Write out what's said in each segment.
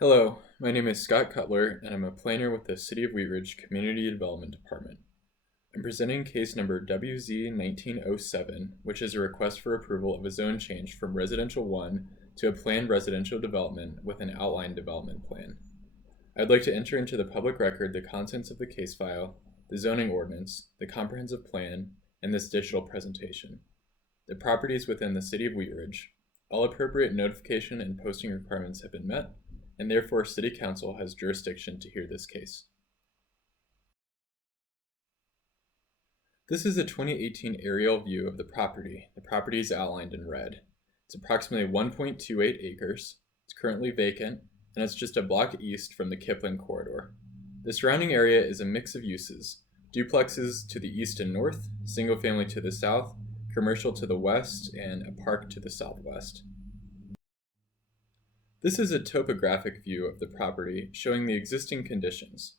Hello, my name is Scott Cutler, and I'm a planner with the City of Wheat Ridge Community Development Department. I'm presenting case number WZ-19-07, which is a request for approval of a zone change from Residential 1 to a planned residential development with an outline development plan. I'd like to enter into the public record the contents of the case file, the zoning ordinance, the comprehensive plan, and this digital presentation. The property is within the City of Wheat Ridge. All appropriate notification and posting requirements have been met, and therefore City Council has jurisdiction to hear this case. This is a 2018 aerial view of the property. The property is outlined in red. It's approximately 1.28 acres. It's currently vacant, and it's just a block east from the Kipling corridor. The surrounding area is a mix of uses: duplexes to the east and north, single family to the south, commercial to the west, and a park to the southwest. This is a topographic view of the property showing the existing conditions.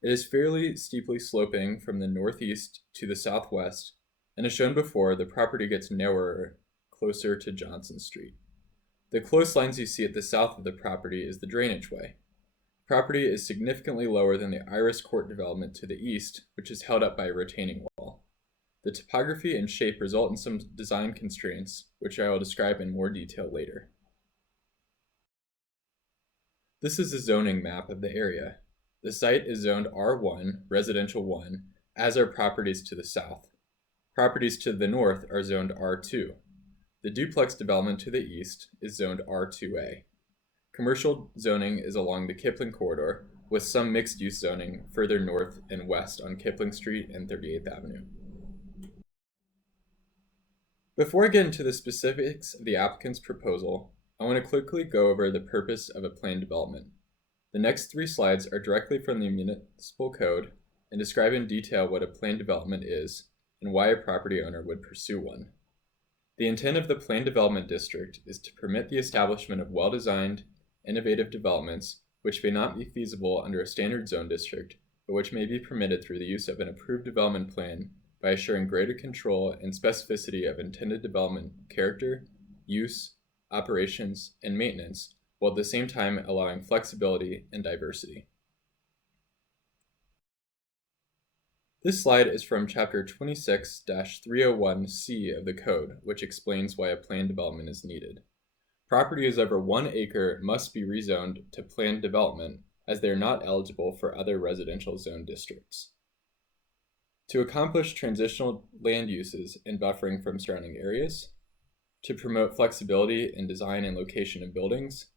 It is fairly steeply sloping from the northeast to the southwest, and as shown before, the property gets narrower closer to Johnson Street. The close lines you see at the south of the property is the drainage way. The property is significantly lower than the Iris Court development to the east, which is held up by a retaining wall. The topography and shape result in some design constraints, which I will describe in more detail later. This is a zoning map of the area. The site is zoned R1, Residential 1, as are properties to the south. Properties to the north are zoned R2. The duplex development to the east is zoned R2A. Commercial zoning is along the Kipling corridor, with some mixed-use zoning further north and west on Kipling Street and 38th Avenue. Before I get into the specifics of the applicant's proposal, I want to quickly go over the purpose of a planned development. The next 3 slides are directly from the municipal code and describe in detail what a planned development is and why a property owner would pursue one. The intent of the planned development district is to permit the establishment of well-designed, innovative developments which may not be feasible under a standard zone district, but which may be permitted through the use of an approved development plan by assuring greater control and specificity of intended development character, use, operations, and maintenance, while at the same time allowing flexibility and diversity. This slide is from Chapter 26-301C of the Code, which explains why a planned development is needed. Properties over 1 acre must be rezoned to planned development, as they are not eligible for other residential zone districts. To accomplish transitional land uses and buffering from surrounding areas, to promote flexibility in design and location of buildings,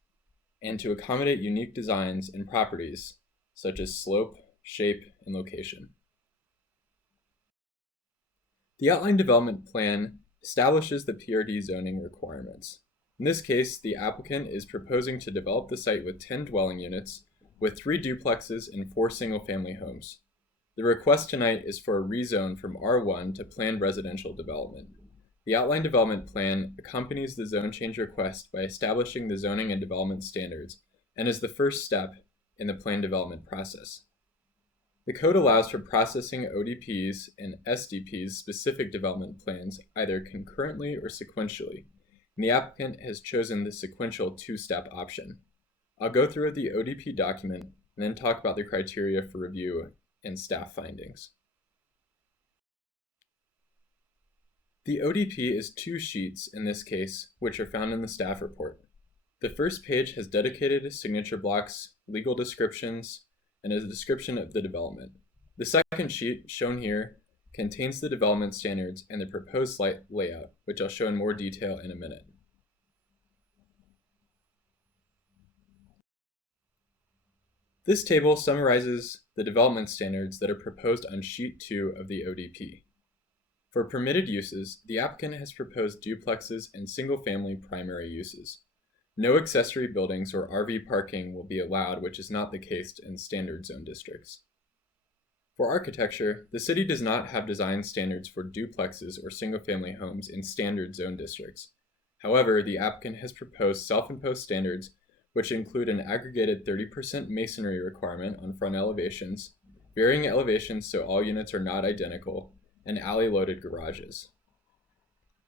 and to accommodate unique designs and properties such as slope, shape, and location. The outline development plan establishes the PRD zoning requirements. In this case, the applicant is proposing to develop the site with 10 dwelling units, with 3 duplexes and 4 single-family homes. The request tonight is for a rezone from R1 to planned residential development. The outline development plan accompanies the zone change request by establishing the zoning and development standards and is the first step in the plan development process. The code allows for processing ODPs and SDPs specific development plans either concurrently or sequentially, and the applicant has chosen the sequential 2-step option. I'll go through the ODP document and then talk about the criteria for review and staff findings. The ODP is 2 sheets in this case, which are found in the staff report. The first page has dedicated signature blocks, legal descriptions, and a description of the development. The second sheet, shown here, contains the development standards and the proposed site layout, which I'll show in more detail in a minute. This table summarizes the development standards that are proposed on sheet 2 of the ODP. For permitted uses, the applicant has proposed duplexes and single-family primary uses. No accessory buildings or RV parking will be allowed, which is not the case in standard zone districts. For architecture, the city does not have design standards for duplexes or single-family homes in standard zone districts. However, the applicant has proposed self-imposed standards, which include an aggregated 30% masonry requirement on front elevations, varying elevations so all units are not identical, and alley-loaded garages.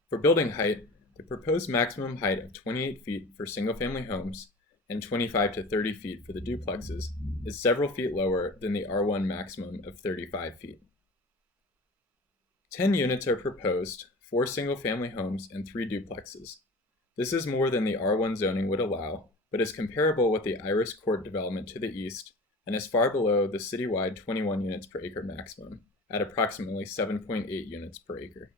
For building height, the proposed maximum height of 28 feet for single-family homes and 25 to 30 feet for the duplexes, is several feet lower than the R1 maximum of 35 feet. 10 units are proposed, 4 single-family homes and 3 duplexes. This is more than the R1 zoning would allow, but is comparable with the Iris Court development to the east and is far below the citywide 21 units per acre maximum, at approximately 7.8 units per acre.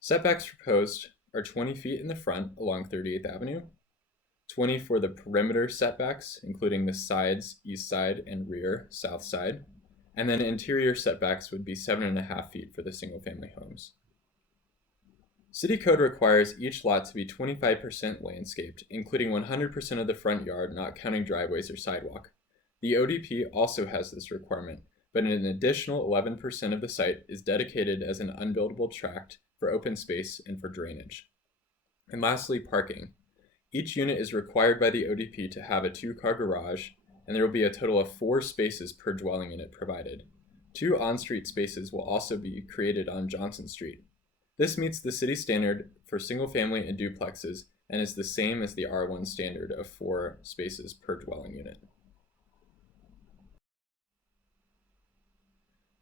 Setbacks proposed are 20 feet in the front along 38th Avenue, 20 for the perimeter setbacks, including the sides, east side, and rear, south side, and then interior setbacks would be 7.5 feet for the single-family homes. City code requires each lot to be 25% landscaped, including 100% of the front yard, not counting driveways or sidewalk. The ODP also has this requirement, but an additional 11% of the site is dedicated as an unbuildable tract for open space and for drainage. And lastly, parking. Each unit is required by the ODP to have a 2-car garage, and there will be a total of 4 spaces per dwelling unit provided. 2 on-street spaces will also be created on Johnson Street. This meets the city standard for single-family and duplexes and is the same as the R1 standard of 4 spaces per dwelling unit.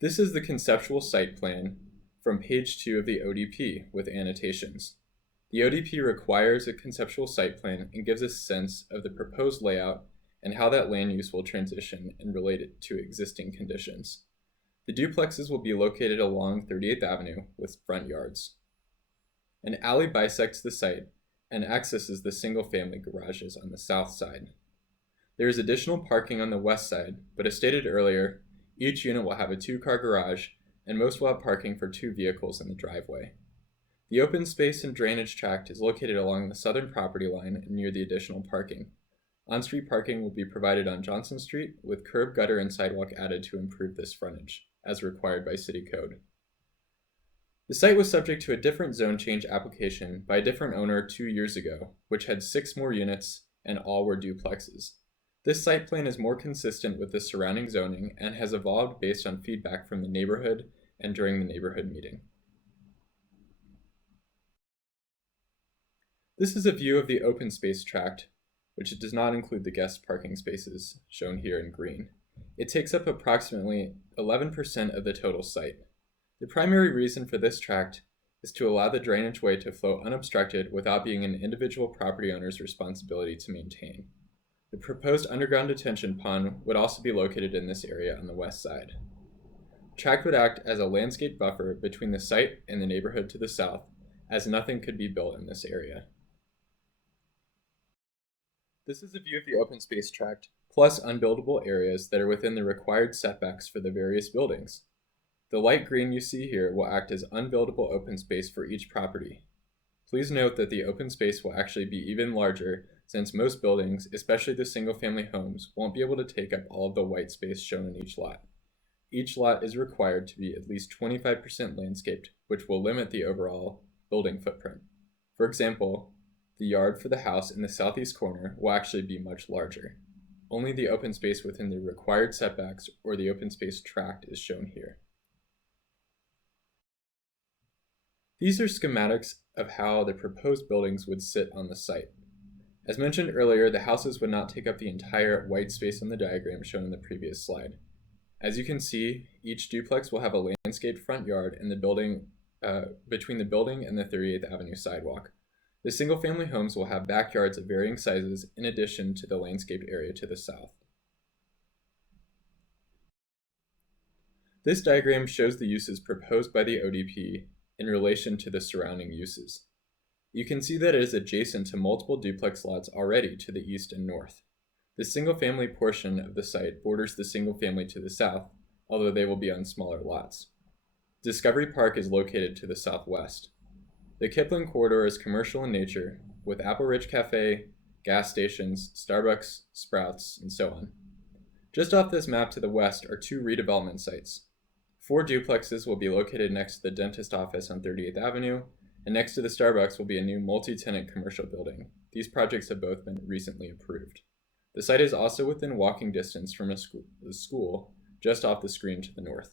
This is the conceptual site plan from page 2 of the ODP with annotations. The ODP requires a conceptual site plan and gives a sense of the proposed layout and how that land use will transition and relate it to existing conditions. The duplexes will be located along 38th Avenue with front yards. An alley bisects the site and accesses the single-family garages on the south side. There is additional parking on the west side, but as stated earlier, each unit will have a 2-car garage and most will have parking for 2 vehicles in the driveway. The open space and drainage tract is located along the southern property line near the additional parking. On-street parking will be provided on Johnson Street with curb, gutter, and sidewalk added to improve this frontage, as required by city code. The site was subject to a different zone change application by a different owner 2 years ago, which had 6 more units and all were duplexes. This site plan is more consistent with the surrounding zoning and has evolved based on feedback from the neighborhood and during the neighborhood meeting. This is a view of the open space tract, which does not include the guest parking spaces, shown here in green. It takes up approximately 11% of the total site. The primary reason for this tract is to allow the drainage way to flow unobstructed without being an individual property owner's responsibility to maintain. The proposed underground detention pond would also be located in this area on the west side. The tract would act as a landscape buffer between the site and the neighborhood to the south, as nothing could be built in this area. This is a view of the open space tract, plus unbuildable areas that are within the required setbacks for the various buildings. The light green you see here will act as unbuildable open space for each property. Please note that the open space will actually be even larger since most buildings, especially the single-family homes, won't be able to take up all of the white space shown in each lot. Each lot is required to be at least 25% landscaped, which will limit the overall building footprint. For example, the yard for the house in the southeast corner will actually be much larger. Only the open space within the required setbacks or the open space tract is shown here. These are schematics of how the proposed buildings would sit on the site. As mentioned earlier, the houses would not take up the entire white space on the diagram shown in the previous slide. As you can see, each duplex will have a landscaped front yard in the building, between the building and the 38th Avenue sidewalk. The single-family homes will have backyards of varying sizes in addition to the landscaped area to the south. This diagram shows the uses proposed by the ODP in relation to the surrounding uses. You can see that it is adjacent to multiple duplex lots already to the east and north. The single-family portion of the site borders the single-family to the south, although they will be on smaller lots. Discovery Park is located to the southwest. The Kipling corridor is commercial in nature, with Apple Ridge Cafe, gas stations, Starbucks, Sprouts, and so on. Just off this map to the west are 2 redevelopment sites. 4 duplexes will be located next to the dentist office on 38th Avenue, and next to the Starbucks will be a new multi-tenant commercial building. These projects have both been recently approved. The site is also within walking distance from the school just off the screen to the north.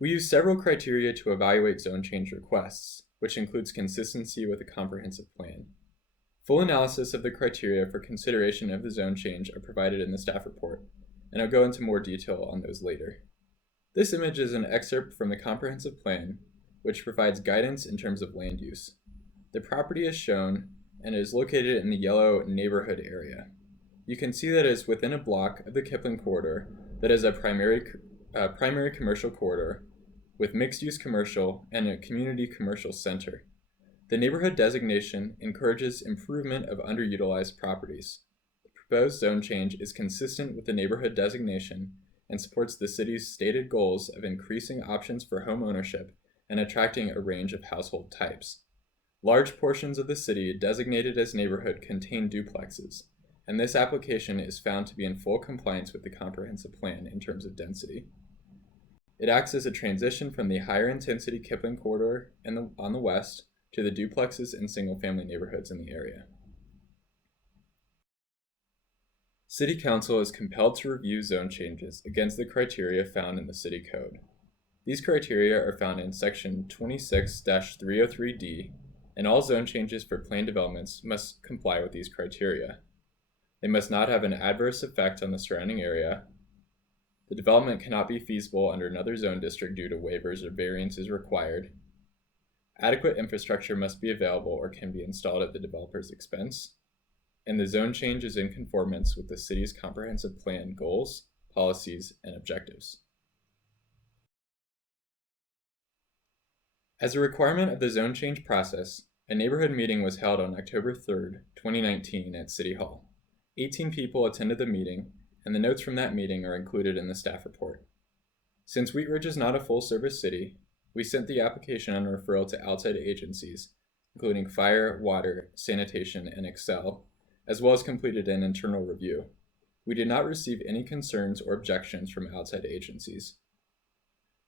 We use several criteria to evaluate zone change requests. which includes consistency with a comprehensive plan. Full analysis of the criteria for consideration of the zone change are provided in the staff report, and I'll go into more detail on those later. This image is an excerpt from the comprehensive plan, which provides guidance in terms of land use. The property is shown and is located in the yellow neighborhood area. You can see that it is within a block of the Kipling corridor that is a primary commercial corridor with mixed-use commercial and a community commercial center. The neighborhood designation encourages improvement of underutilized properties. The proposed zone change is consistent with the neighborhood designation and supports the city's stated goals of increasing options for home ownership and attracting a range of household types. Large portions of the city designated as neighborhood contain duplexes, and this application is found to be in full compliance with the comprehensive plan in terms of density. It acts as a transition from the higher intensity Kipling corridor on the west to the duplexes and single-family neighborhoods in the area. City Council is compelled to review zone changes against the criteria found in the City Code. These criteria are found in Section 26-303D, and all zone changes for planned developments must comply with these criteria. They must not have an adverse effect on the surrounding area. The development cannot be feasible under another zone district due to waivers or variances required. Adequate infrastructure must be available or can be installed at the developer's expense. And the zone change is in conformance with the city's comprehensive plan goals, policies, and objectives. As a requirement of the zone change process, a neighborhood meeting was held on October 3, 2019 at City Hall. 18 people attended the meeting, and the notes from that meeting are included in the staff report. Since Wheat Ridge is not a full-service city, we sent the application on referral to outside agencies, including fire, water, sanitation, and Excel, as well as completed an internal review. We did not receive any concerns or objections from outside agencies.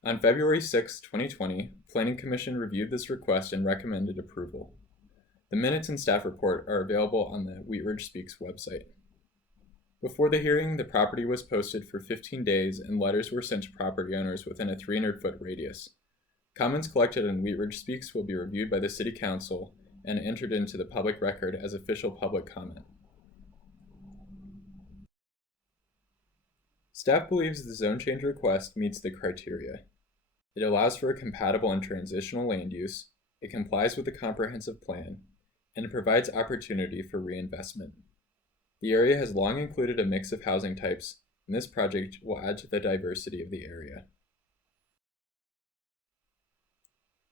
On February 6, 2020, Planning Commission reviewed this request and recommended approval. The minutes and staff report are available on the Wheat Ridge Speaks website. Before the hearing, the property was posted for 15 days and letters were sent to property owners within a 300-foot radius. Comments collected on Wheat Ridge Speaks will be reviewed by the City Council and entered into the public record as official public comment. Staff believes the zone change request meets the criteria. It allows for a compatible and transitional land use, it complies with the comprehensive plan, and it provides opportunity for reinvestment. The area has long included a mix of housing types, and this project will add to the diversity of the area.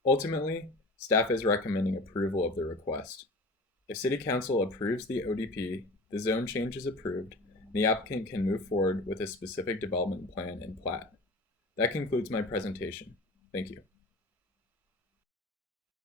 Ultimately, staff is recommending approval of the request. If City Council approves the ODP, the zone change is approved, and the applicant can move forward with a specific development plan and plat. That concludes my presentation. Thank you.